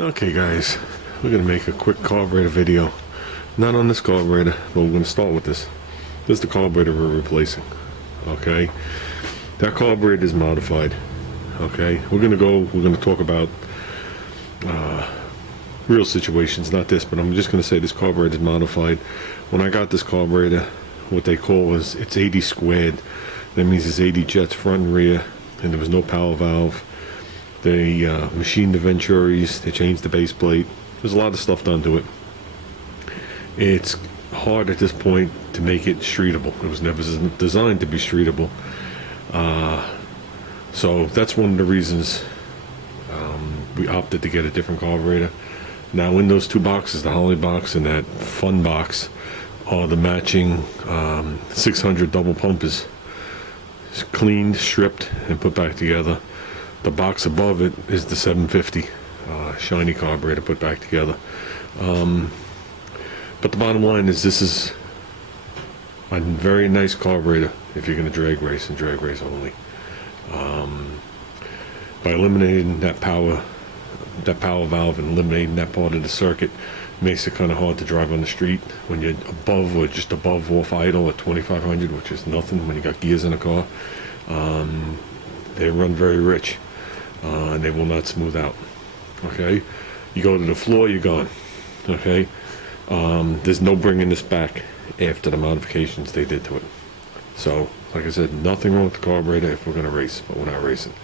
Okay guys, we're going to make a quick carburetor video. Not on this carburetor, but we're going to start with this. This is the carburetor we're replacing. Okay, that carburetor is modified. Okay, we're going to talk about real situations, not this, but I'm just going to say this carburetor is modified. When I got this carburetor, what they call is it's 80 squared. That means it's 80 jets front and rear, and there was no power valve. They machined the venturis, they changed the base plate. There's a lot of stuff done to it. It's hard at this point to make it streetable. It was never designed to be streetable. So that's one of the reasons we opted to get a different carburetor. Now in those two boxes, the Holly box and that Fun box, are the matching 600 double pumpers. It's cleaned, stripped, and put back together. The box above it is the 750 shiny carburetor put back together. But the bottom line is this is a very nice carburetor if you're going to drag race and drag race only. By eliminating that power valve and eliminating that part of the circuit, makes it kind of hard to drive on the street when you're above or just above off idle at 2500, which is nothing when you got gears in a car. They run very rich. And they will not smooth out. Okay, you go to the floor, you're gone. Okay, there's no bringing this back after the modifications they did to it. So, like I said, nothing wrong with the carburetor if we're going to race, but we're not racing.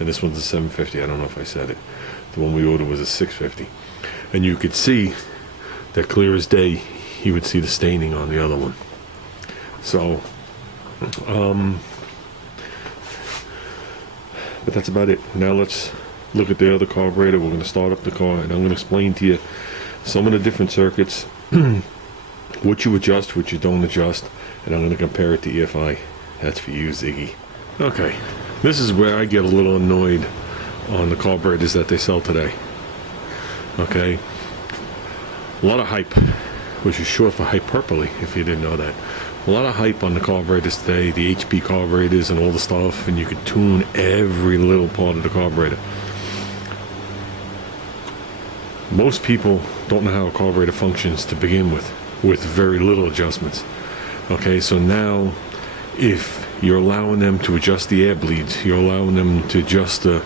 And this one's a 750. I don't know if I said it. The one we ordered was a 650, and you could see that clear as day. You would see the staining on the other one. So, but that's about it. Now let's look at the other carburetor. We're going to start up the car, and I'm going to explain to you some of the different circuits, what you adjust, what you don't adjust, and I'm going to compare it to EFI. That's for you, Ziggy. Okay, this is where I get a little annoyed on the carburetors that they sell today. Okay, a lot of hype, which is short for hyperbole, if you didn't know that. A lot of hype on the carburetors today, the HP carburetors and all the stuff, and you can tune every little part of the carburetor. Most people don't know how a carburetor functions to begin with very little adjustments. Okay, so now if you're allowing them to adjust the air bleeds, you're allowing them to adjust the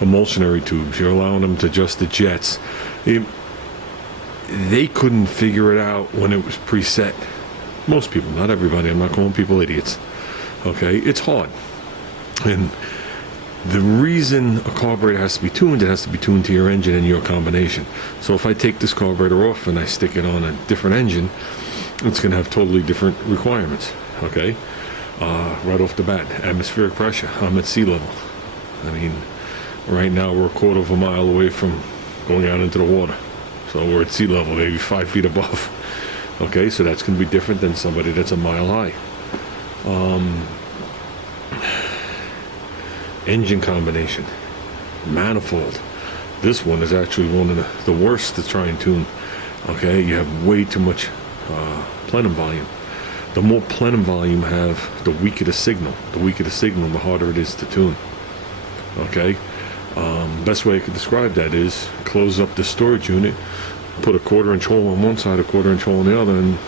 emulsionary tubes, you're allowing them to adjust the jets, they couldn't figure it out when it was preset. Most people, not everybody. I'm not calling people idiots. Okay, it's hard. And the reason a carburetor has to be tuned, it has to be tuned to your engine and your combination. So if I take this carburetor off and I stick it on a different engine, it's going to have totally different requirements. Okay, right off the bat, atmospheric pressure. I'm at sea level. I mean, right now we're a quarter of a mile away from going out into the water. So we're at sea level, maybe 5 feet above. Okay, so that's going to be different than somebody that's a mile high. Engine combination, manifold. This one is actually one of the worst to try and tune. Okay, you have way too much plenum volume. The more plenum volume you have, the weaker the signal. The weaker the signal, the harder it is to tune. Okay, best way I could describe that is close up the storage unit, put a 1/4-inch hole on one side, a 1/4-inch hole on the other, and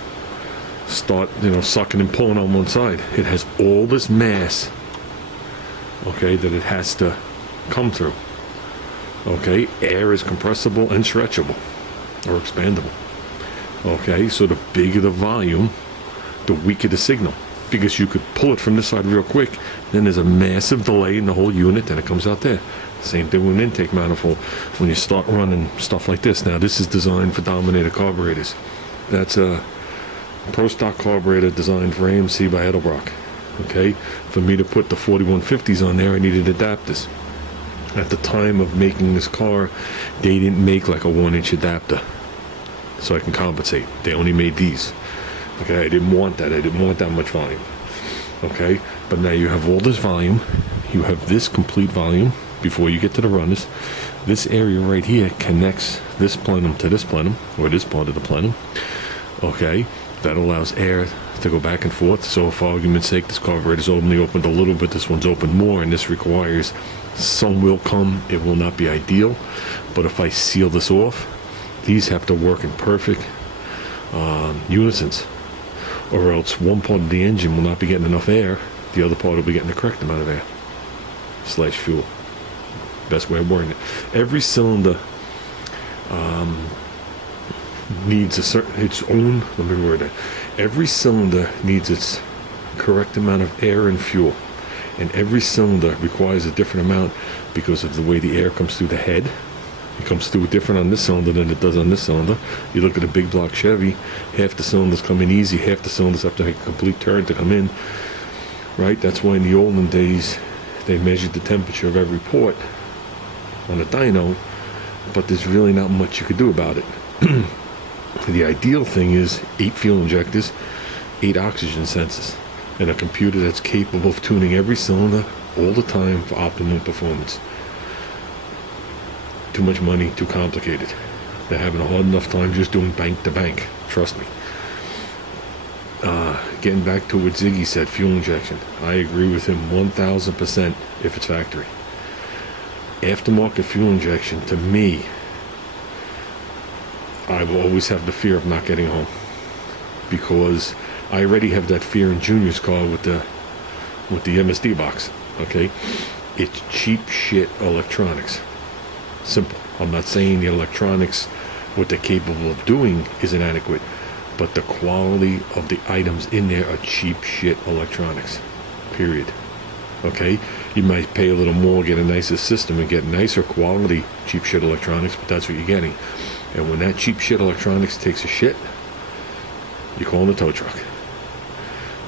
start, sucking and pulling on one side. It has all this mass, okay, that it has to come through. Okay, air is compressible and stretchable, or expandable. Okay, so the bigger the volume, the weaker the signal, because you could pull it from this side real quick, then there's a massive delay in the whole unit, then it comes out there. Same thing with an intake manifold when you start running stuff like this. Now this is designed for Dominator carburetors. That's a Pro Stock carburetor designed for AMC by Edelbrock. Okay, for me to put the 4150s on there, I needed adapters. At the time of making this car, they didn't make like a 1-inch adapter, so I can compensate. They only made these. Okay, I didn't want that. I didn't want that much volume. Okay, but now you have all this volume. You have this complete volume. Before you get to the runners, this area right here connects this plenum to this plenum, or this part of the plenum. Okay, that allows air to go back and forth. So for argument's sake, this carburetor is only opened a little bit, this one's opened more, and this requires some will come. It will not be ideal, but if I seal this off, these have to work in perfect unisons, or else one part of the engine will not be getting enough air, the other part will be getting the correct amount of air / fuel. Best way of wording it. Every cylinder needs its own, let me word it. Every cylinder needs its correct amount of air and fuel, and every cylinder requires a different amount because of the way the air comes through the head. It comes through different on this cylinder than it does on this cylinder. You look at a big block Chevy, half the cylinders come in easy, half the cylinders have to make a complete turn to come in, right? That's why in the olden days they measured the temperature of every port on a dyno, but there's really not much you could do about it. The ideal thing is 8 fuel injectors, 8 oxygen sensors, and a computer that's capable of tuning every cylinder all the time for optimum performance. Too much money, too complicated. They're having a hard enough time just doing bank to bank, trust me. Getting back to what Ziggy said, fuel injection. I agree with him 1000% if it's factory. Aftermarket fuel injection, to me, I will always have the fear of not getting home, because I already have that fear in Junior's car with the MSD box. Okay, it's cheap shit electronics. Simple. I'm not saying the electronics, what they're capable of doing, is inadequate, but the quality of the items in there are cheap shit electronics. Period. Okay, you might pay a little more, get a nicer system, and get nicer quality cheap shit electronics, but that's what you're getting. And when that cheap shit electronics takes a shit, you call in a tow truck.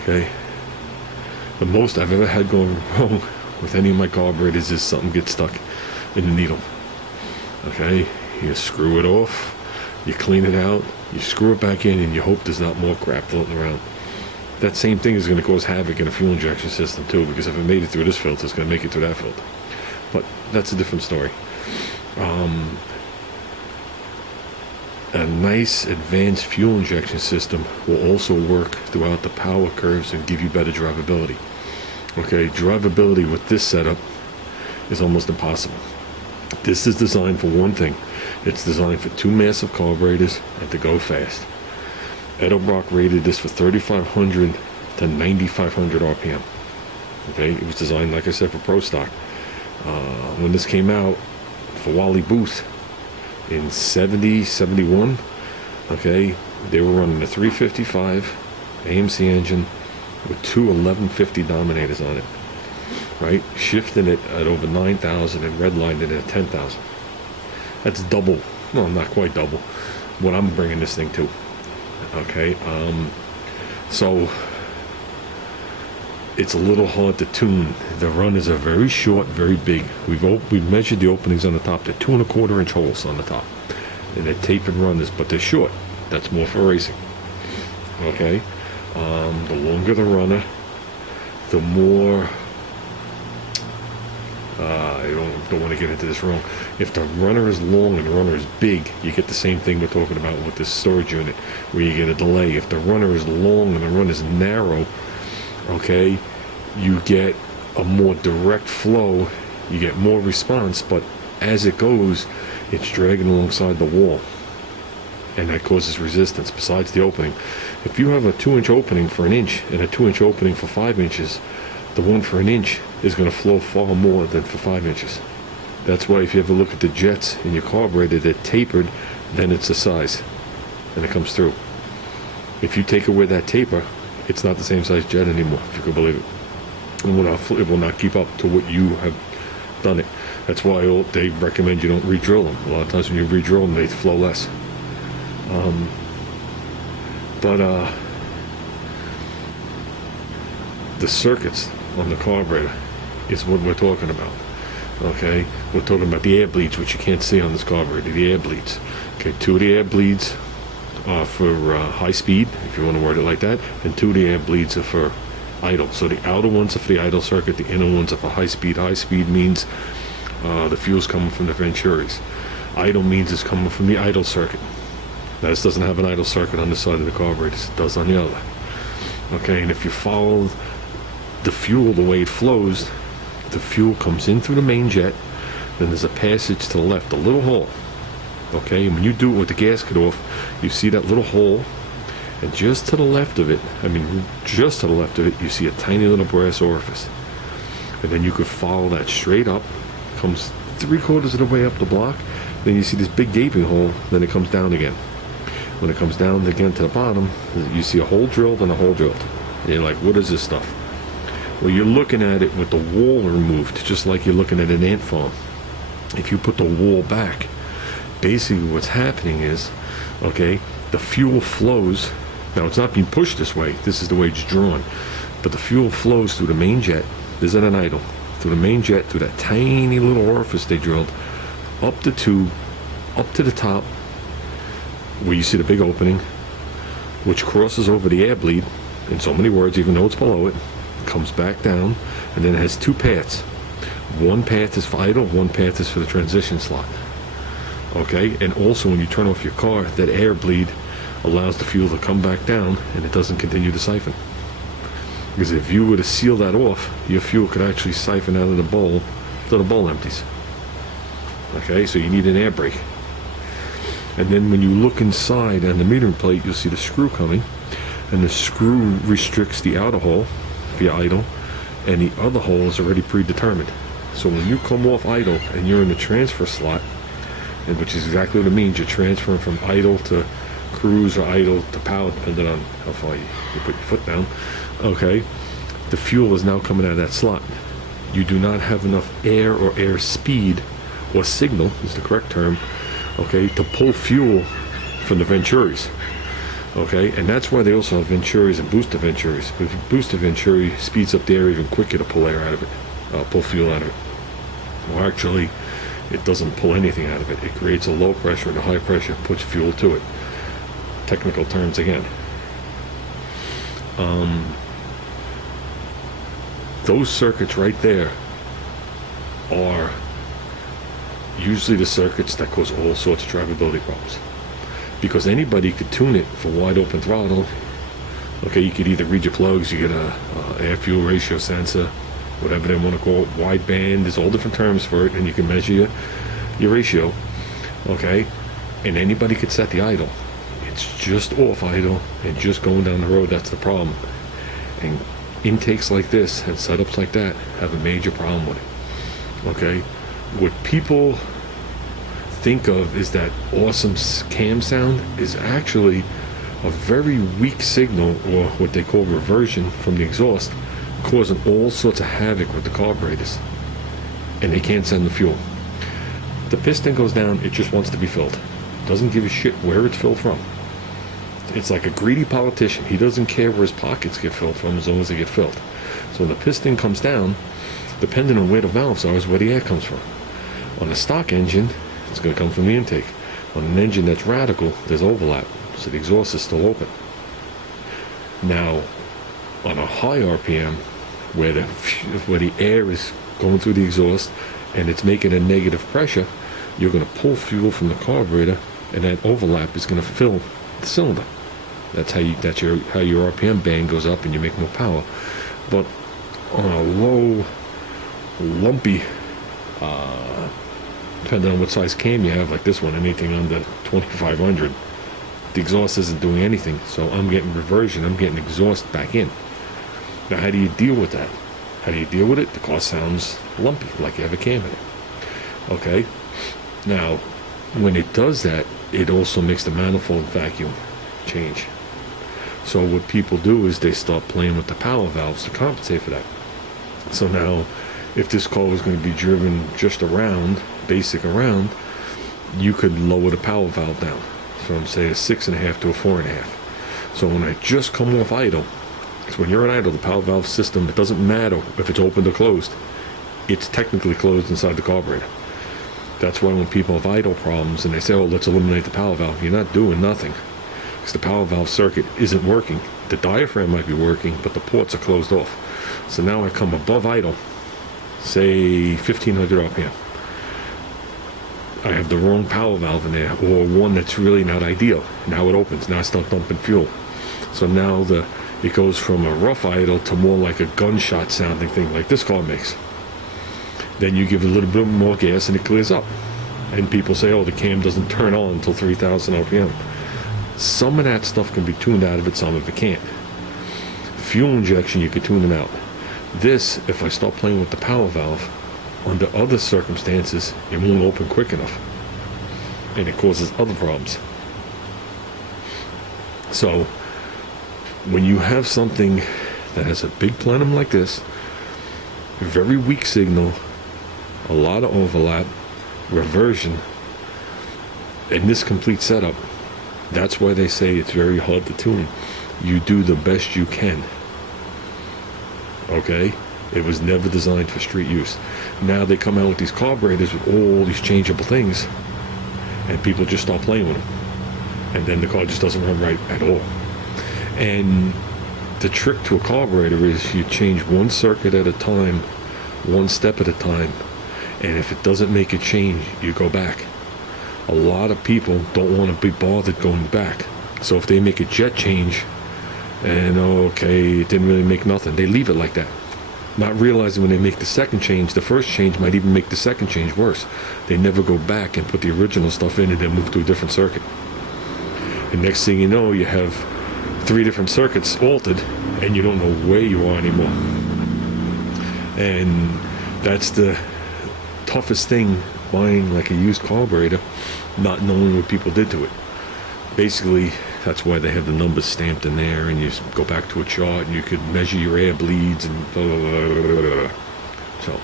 Okay, the most I've ever had going wrong with any of my carburetors is something gets stuck in the needle. Okay, you screw it off, you clean it out, you screw it back in, and you hope there's not more crap floating around. That same thing is going to cause havoc in a fuel injection system too, because if it made it through this filter, it's going to make it through that filter. But that's a different story. A nice advanced fuel injection system will also work throughout the power curves and give you better drivability. Okay, drivability with this setup is almost impossible. This is designed for one thing. It's designed for 2 massive carburetors and to go fast. Edelbrock rated this for 3,500 to 9,500 RPM. Okay, it was designed, like I said, for Pro Stock. When this came out for Wally Booth in 70, 71, okay, they were running a 355 AMC engine with 2 1150 Dominators on it, right? Shifting it at over 9,000 and redlining it at 10,000. That's double, well, not quite double, what I'm bringing this thing to. Okay, so it's a little hard to tune. The runners are very short, very big. We've measured the openings on the top. They're 2 1/4 inch holes on the top, and they're tapered runners, but they're short. That's more for racing. Okay, the longer the runner, the more. I don't want to get into this wrong. If the runner is long and the runner is big, you get the same thing we're talking about with this storage unit, where you get a delay. If the runner is long and the run is narrow, okay, you get a more direct flow, you get more response, but as it goes, it's dragging alongside the wall, and that causes resistance besides the opening. If you have a 2-inch opening for 1 inch and a 2-inch opening for 5 inches, the one for 1 inch is going to flow far more than for 5 inches. That's why if you ever look at the jets in your carburetor, they're tapered, then it's the size, and it comes through. If you take away that taper, it's not the same size jet anymore, if you can believe it. It will not keep up to what you have done it. That's why they recommend you don't re-drill them. A lot of times when you re-drill them, they flow less. The circuits on the carburetor is what we're talking about. Okay, we're talking about the air bleeds, which you can't see on this carburetor. The air bleeds. Okay, 2 of the air bleeds are for high speed, if you want to word it like that, and 2 of the air bleeds are for idle. So the outer ones are for the idle circuit, the inner ones are for high speed. High speed means the fuel's coming from the Venturis. Idle means it's coming from the idle circuit. Now this doesn't have an idle circuit on this side of the carburetor, it does on the other. Okay, and if you follow the fuel the way it flows, the fuel comes in through the main jet, then there's a passage to the left, a little hole. Okay, and when you do it with the gasket off, you see that little hole, and just to the left of it, just to the left of it, you see a tiny little brass orifice. And then you could follow that straight up, comes 3/4 of the way up the block, then you see this big gaping hole, then it comes down again. When it comes down again to the bottom, you see a hole drilled and a hole drilled. And you're like, what is this stuff? Well, you're looking at it with the wall removed, just like you're looking at an ant farm. If you put the wall back, basically what's happening is, okay, the fuel flows. Now, it's not being pushed this way. This is the way it's drawn. But the fuel flows through the main jet. This isn't an idle. Through the main jet, through that tiny little orifice they drilled, up the tube, up to the top, where you see the big opening, which crosses over the air bleed, in so many words, even though it's below it, comes back down, and then it has two paths. One path is for idle, one path is for the transition slot. Okay, and also when you turn off your car, that air bleed allows the fuel to come back down, and it doesn't continue to siphon. Because if you were to seal that off, your fuel could actually siphon out of the bowl till the bowl empties. Okay, so you need an air brake. And then when you look inside on the metering plate, you'll see the screw coming, and the screw restricts the outer hole via idle, and the other hole is already predetermined. So when you come off idle and you're in the transfer slot, and which is exactly what it means, you're transferring from idle to cruise or idle to power, depending on how far you put your foot down. Okay, the fuel is now coming out of that slot. You do not have enough air or air speed, or signal is the correct term, okay, to pull fuel from the Venturis. Okay, and that's why they also have Venturis and booster Venturis. But booster Venturi speeds up the air even quicker to pull air out of it, pull fuel out of it. Well, actually, it doesn't pull anything out of it. It creates a low pressure and a high pressure, puts fuel to it. Technical terms again. Those circuits right there are usually the circuits that cause all sorts of drivability problems. Because anybody could tune it for wide open throttle. Okay, you could either read your plugs, you get a air fuel ratio sensor, whatever they want to call it, wide band, there's all different terms for it, and you can measure your ratio. Okay, and anybody could set the idle. It's just off idle and just going down the road, that's the problem. And intakes like this and setups like that have a major problem with it. Okay, what people think of is that awesome cam sound is actually a very weak signal, or what they call reversion from the exhaust, causing all sorts of havoc with the carburetors, and they can't send the fuel. The piston goes down, it just wants to be filled. Doesn't give a shit where it's filled from. It's like a greedy politician. He doesn't care where his pockets get filled from as long as they get filled. So when the piston comes down, depending on where the valves are is where the air comes from. On a stock engine, it's going to come from the intake. On an engine that's radical, there's overlap, so the exhaust is still open. Now, on a high RPM, where the air is going through the exhaust and it's making a negative pressure, you're going to pull fuel from the carburetor, and that overlap is going to fill the cylinder. That's how your RPM band goes up and you make more power. But on a low, lumpy, depending on what size cam you have, like this one, anything under 2500, the exhaust isn't doing anything. So I'm getting reversion, I'm getting exhaust back in. Now, how do you deal with that? How do you deal with it? The car sounds lumpy, like you have a cam in it. Okay? Now, when it does that, it also makes the manifold vacuum change. So what people do is they start playing with the power valves to compensate for that. So now, if this car was going to be driven just around, basic around, you could lower the power valve down from, say, a 6.5 to a 4.5. So when I just come off idle, so when you're in idle, the power valve system, it doesn't matter if it's opened or closed. It's technically closed inside the carburetor. That's why when people have idle problems and they say, oh, let's eliminate the power valve, you're not doing nothing. Because the power valve circuit isn't working. The diaphragm might be working, but the ports are closed off. So now I come above idle, say 1500 RPM. I have the wrong power valve in there, or one that's really not ideal. Now it opens. Now I start dumping fuel. So now the it goes from a rough idle to more like a gunshot sounding thing like this car makes. Then you give it a little bit more gas and it clears up. And people say, oh, the cam doesn't turn on until 3,000 RPM. Some of that stuff can be tuned out of it, some of it can't. Fuel injection, you can tune it out. This, if I start playing with the power valve, under other circumstances, it won't open quick enough. And it causes other problems. So, when you have something that has a big plenum like this, very weak signal, a lot of overlap, reversion, in this complete setup, that's why they say it's very hard to tune. You do the best you can. Okay? It was never designed for street use. Now they come out with these carburetors with all these changeable things, and people just start playing with them. And then the car just doesn't run right at all. And the trick to a carburetor is you change one circuit at a time, one step at a time. And if it doesn't make a change, you go back. A lot of people don't want to be bothered going back. So if they make a jet change, and okay, it didn't really make nothing, they leave it like that. Not realizing when they make the second change, the first change might even make the second change worse. They never go back and put the original stuff in and then move to a different circuit. And next thing you know, you have 3 different circuits altered, and you don't know where you are anymore. And that's the toughest thing, buying like a used carburetor, not knowing what people did to it. Basically, that's why they have the numbers stamped in there, and you go back to a chart and you could measure your air bleeds and blah, blah, blah, blah, blah, blah. So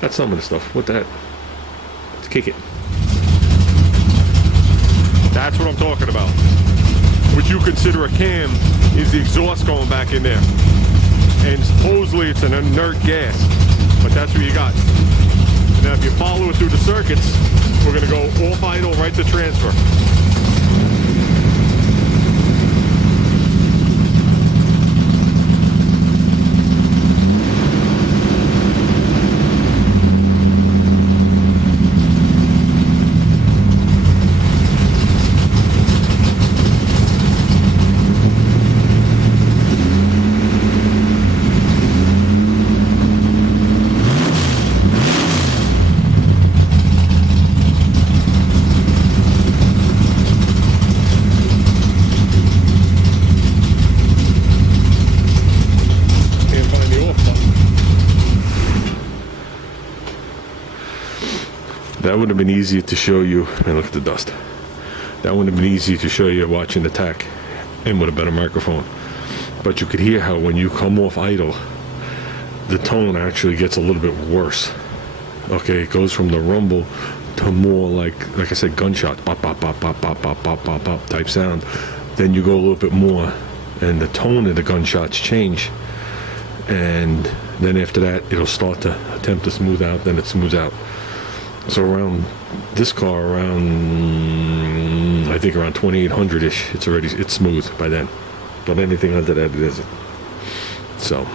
that's some of the stuff. With that, let's kick it. That's what I'm talking about. What you consider a cam is the exhaust going back in there, and supposedly it's an inert gas, but that's what you got. Now if you follow it through the circuits, we're going to go off idle right to transfer. That would have been easier to show you, and look at the dust. That would have been easier to show you watching the TAC and with a better microphone. But you could hear how when you come off idle, the tone actually gets a little bit worse. Okay, it goes from the rumble to more like I said, gunshot, pop, pop, pop, pop, pop, pop, pop, pop, pop type sound. Then you go a little bit more, and the tone of the gunshots change. And then after that, it'll start to attempt to smooth out, then it smooths out. So around this car, I think around 2800-ish, it's smooth by then. But anything under that, it isn't. So